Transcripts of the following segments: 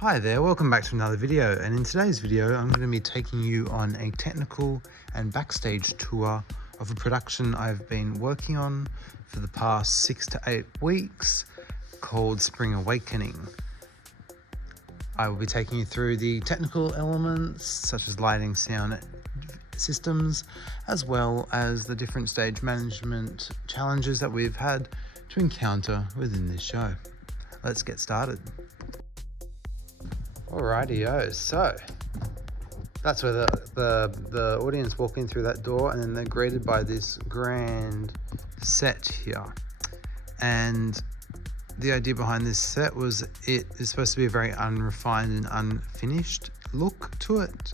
Hi there, welcome back to another video, and in today's video I'm going to be taking you on a technical and backstage tour of a production I've been working on for the past 6 to 8 weeks called Spring Awakening. I will be taking you through the technical elements such as lighting, sound systems, as well as the different stage management challenges that we've had to encounter within this show. Let's get started. Alrighty-o, so that's where the audience walk in through that door, and then they're greeted by this grand set here. And the idea behind this set was it is supposed to be a very unrefined and unfinished look to it.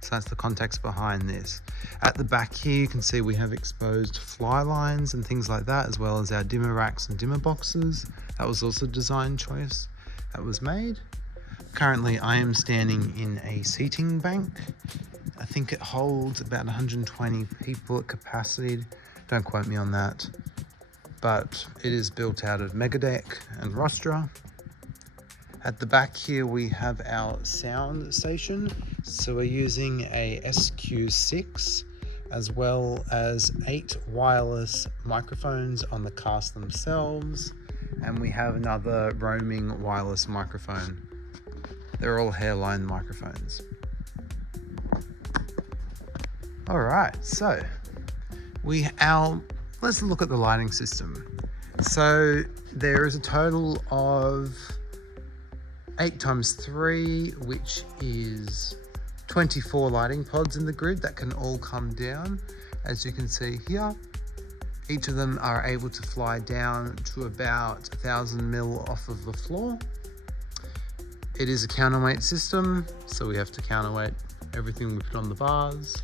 So that's the context behind this. At the back here you can see we have exposed fly lines and things like that, as well as our dimmer racks and dimmer boxes. That was also a design choice that was made. Currently I am standing in a seating bank. I think it holds about 120 people at capacity. Don't quote me on that. But it is built out of Megadeck and Rostra. At the back here we have our sound station. So we're using a SQ6 as well as 8 wireless microphones on the cast themselves. And we have another roaming wireless microphone. They're all hairline microphones. All right, so let's look at the lighting system. So there is a total of 8 times 3, which is 24 lighting pods in the grid that can all come down. As you can see here, each of them are able to fly down to about 1,000 mil off of the floor. It is a counterweight system, so we have to counterweight everything we put on the bars.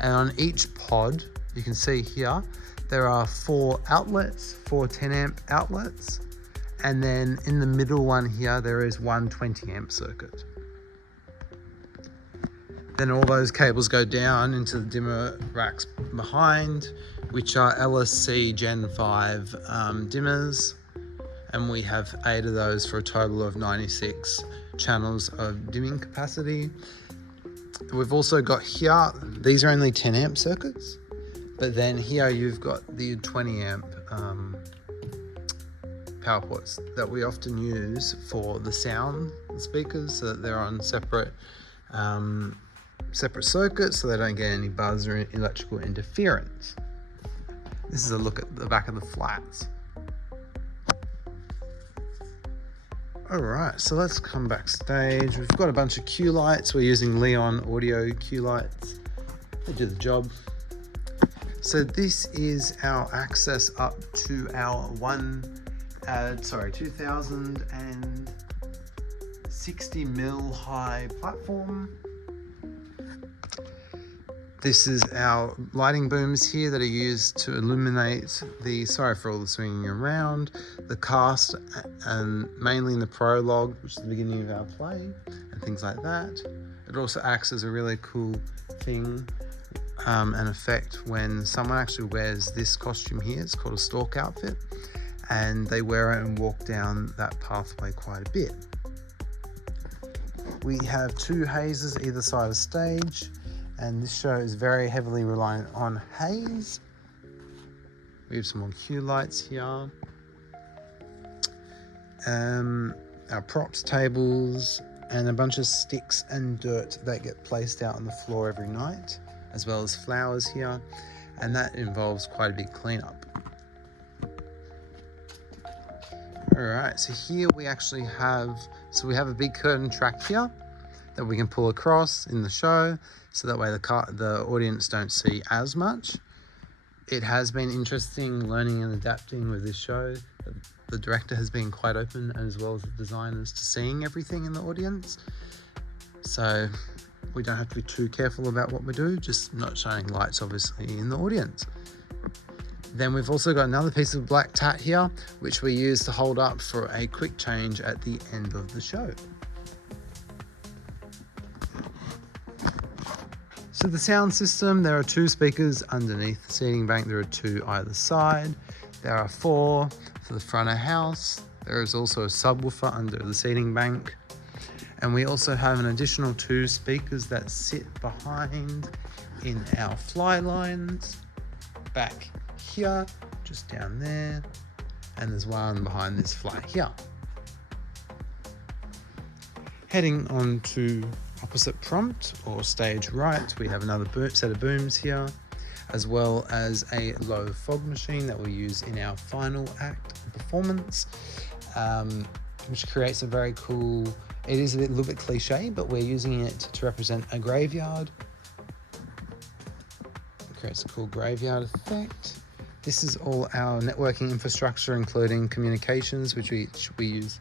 And on each pod, you can see here, there are 4 outlets, 4 10 amp outlets. And then in the middle one here, there is one 20 amp circuit. Then all those cables go down into the dimmer racks behind, which are LSC Gen 5 dimmers. And we have 8 of those for a total of 96 channels of dimming capacity. We've also got here, these are only 10 amp circuits, but then here you've got the 20 amp power ports that we often use for the sound speakers, so that they're on separate circuits so they don't get any buzz or electrical interference. This is a look at the back of the flats. Alright, so let's come backstage. We've got a bunch of cue lights. We're using Leon audio cue lights. They do the job. So this is our access up to our 2060 mil high platform. This is our lighting booms here that are used to illuminate sorry for all the swinging around, the cast, and mainly in the prologue, which is the beginning of our play, and things like that. It also acts as a really cool thing and effect when someone actually wears this costume here. It's called a stalk outfit, and they wear it and walk down that pathway quite a bit. We have 2 hazes either side of stage. And this show is very heavily reliant on haze. We have some more cue lights here. Our props tables and a bunch of sticks and dirt that get placed out on the floor every night, as well as flowers here. And that involves quite a big cleanup. All right, so here we actually have a big curtain track here that we can pull across in the show, so that way the audience don't see as much. It has been interesting learning and adapting with this show. The director has been quite open, as well as the designers, to seeing everything in the audience. So we don't have to be too careful about what we do, just not showing lights obviously in the audience. Then we've also got another piece of black tat here, which we use to hold up for a quick change at the end of the show. So the sound system, there are 2 speakers underneath the seating bank. There are 2 either side. There are 4 for the front of house. There is also a subwoofer under the seating bank. And we also have an additional 2 speakers that sit behind in our fly lines, back here, just down there, and there's one behind this fly here. Heading on to opposite prompt or stage right, we have another set of booms here, as well as a low fog machine that we use in our final act performance, which creates a very cool, it is a little bit cliche, but we're using it to represent a graveyard. It creates a cool graveyard effect. This is all our networking infrastructure, including communications, which we use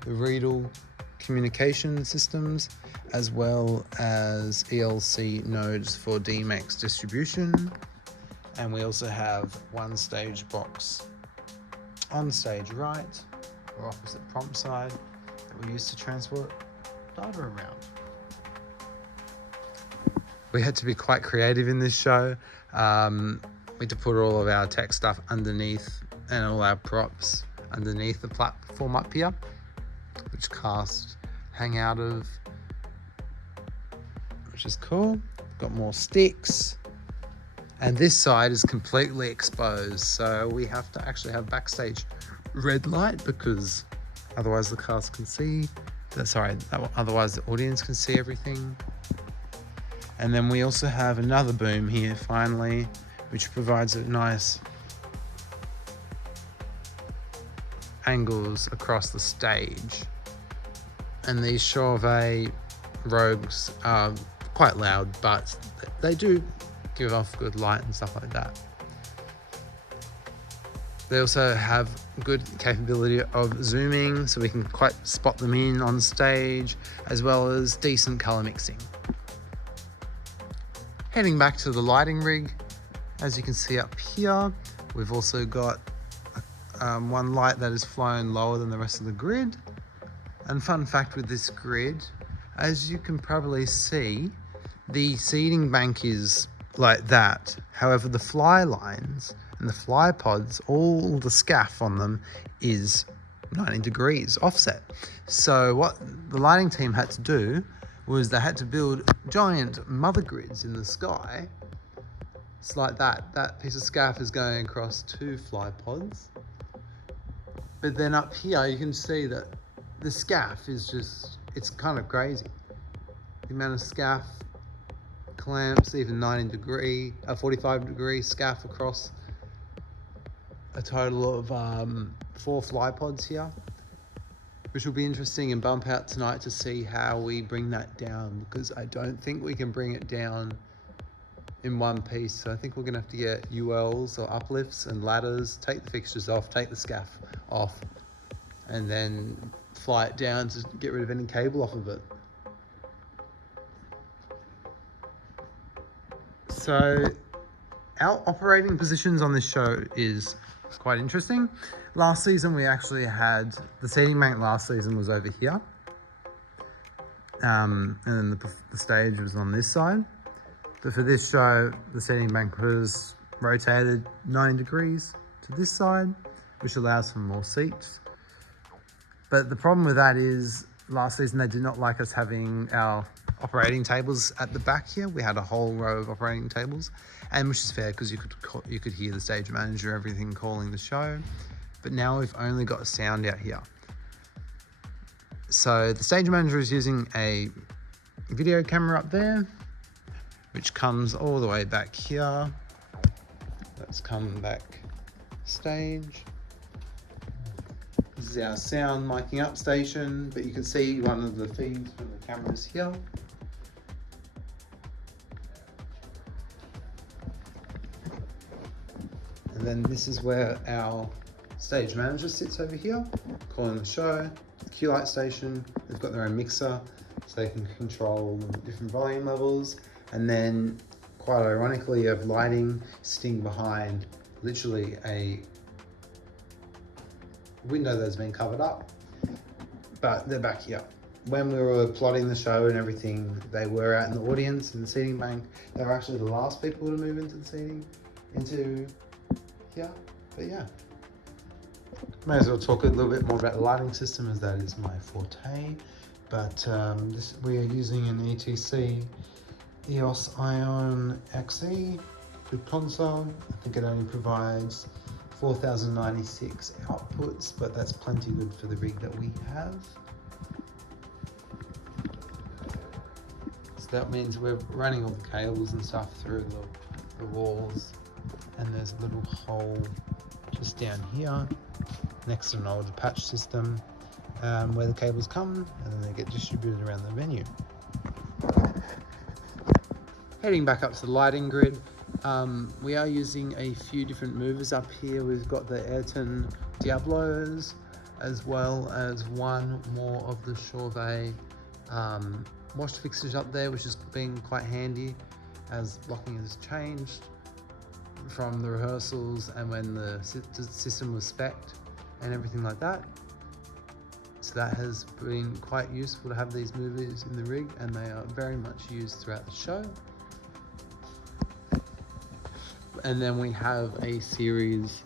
the Readle communication systems, as well as ELC nodes for DMAX distribution. And we also have one stage box on stage right or opposite prompt side that we use to transport data around. We had to be quite creative in this show. We had to put all of our tech stuff underneath and all our props underneath the platform up here, which cast hang out of, which is cool. Got more sticks, and this side is completely exposed, so we have to actually have backstage red light because otherwise the cast can see, otherwise the audience can see everything. And then we also have another boom here finally, which provides a nice angles across the stage. And these Chauvet rogues are quite loud, but they do give off good light and stuff like that. They also have good capability of zooming, so we can quite spot them in on stage, as well as decent color mixing. Heading back to the lighting rig, as you can see up here, we've also got one light that is flown lower than the rest of the grid. And fun fact with this grid, as you can probably see, the seating bank is like that. However, the fly lines and the fly pods, all the scaff on them is 90 degrees offset. So what the lighting team had to do was they had to build giant mother grids in the sky. It's like that. That piece of scaff is going across 2 fly pods. But then up here, you can see that the scaff is just, it's kind of crazy. The amount of scaff, clamps, even 45 degree scaff across a total of 4 fly pods here, which will be interesting and bump out tonight to see how we bring that down, because I don't think we can bring it down in one piece. So I think we're gonna have to get ULs or uplifts and ladders, take the fixtures off, take the scaff off, and then fly it down to get rid of any cable off of it. So our operating positions on this show is quite interesting. Last season we actually had, the seating bank last season was over here. And then the stage was on this side. But for this show, the seating bank was rotated 90 degrees to this side, which allows for more seats. But the problem with that is last season they did not like us having our operating tables at the back here. We had a whole row of operating tables, and which is fair because you could hear the stage manager, everything calling the show. But now we've only got sound out here. So the stage manager is using a video camera up there, which comes all the way back here. Let's come back stage. This is our sound miking up station, but you can see one of the feeds from the cameras here. And then this is where our stage manager sits over here, calling the show. The Q light station, they've got their own mixer, so they can control different volume levels. And then, quite ironically, you have lighting sitting behind literally a window that's been covered up, but they're back here. When we were plotting the show and everything, they were out in the audience in the seating bank. They were actually the last people to move into the seating, into here. But yeah, may as well talk a little bit more about the lighting system, as that is my forte. But we are using an ETC EOS Ion XE good console. I think it only provides 4096 outputs, but that's plenty good for the rig that we have. So that means we're running all the cables and stuff through the walls, and there's a little hole just down here next to an older patch system where the cables come and then they get distributed around the venue. Heading back up to the lighting grid, we are using a few different movers up here. We've got the Ayrton Diablos, as well as one more of the Chauvet wash fixtures up there, which has been quite handy as locking has changed from the rehearsals and when the system was spec'd and everything like that. So that has been quite useful to have these movers in the rig, and they are very much used throughout the show. And then we have a series,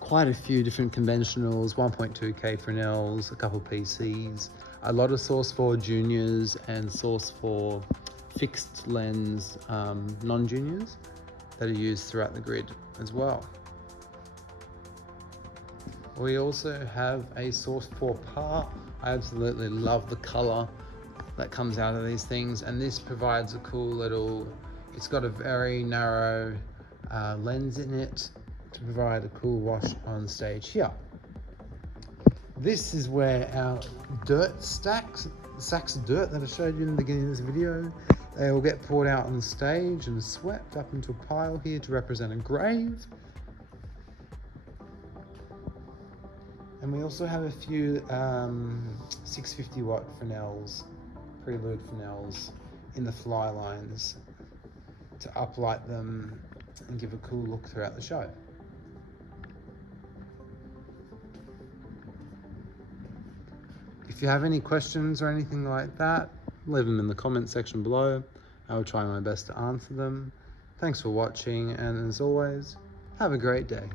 quite a few different conventionals, 1.2K Fresnels, a couple PCs, a lot of Source 4 juniors and Source 4 fixed lens non-juniors that are used throughout the grid as well. We also have a Source 4 PAR. I absolutely love the color that comes out of these things, and this provides a cool little, it's got a very narrow lens in it to provide a cool wash on stage here. This is where our dirt sacks of dirt that I showed you in the beginning of this video, they all get poured out on the stage and swept up into a pile here to represent a grave. And we also have a few 650 watt Fresnels, prelude Fresnels in the fly lines to uplight them and give a cool look throughout the show. If you have any questions or anything like that, leave them in the comment section below. I will try my best to answer them. Thanks for watching, and as always, have a great day.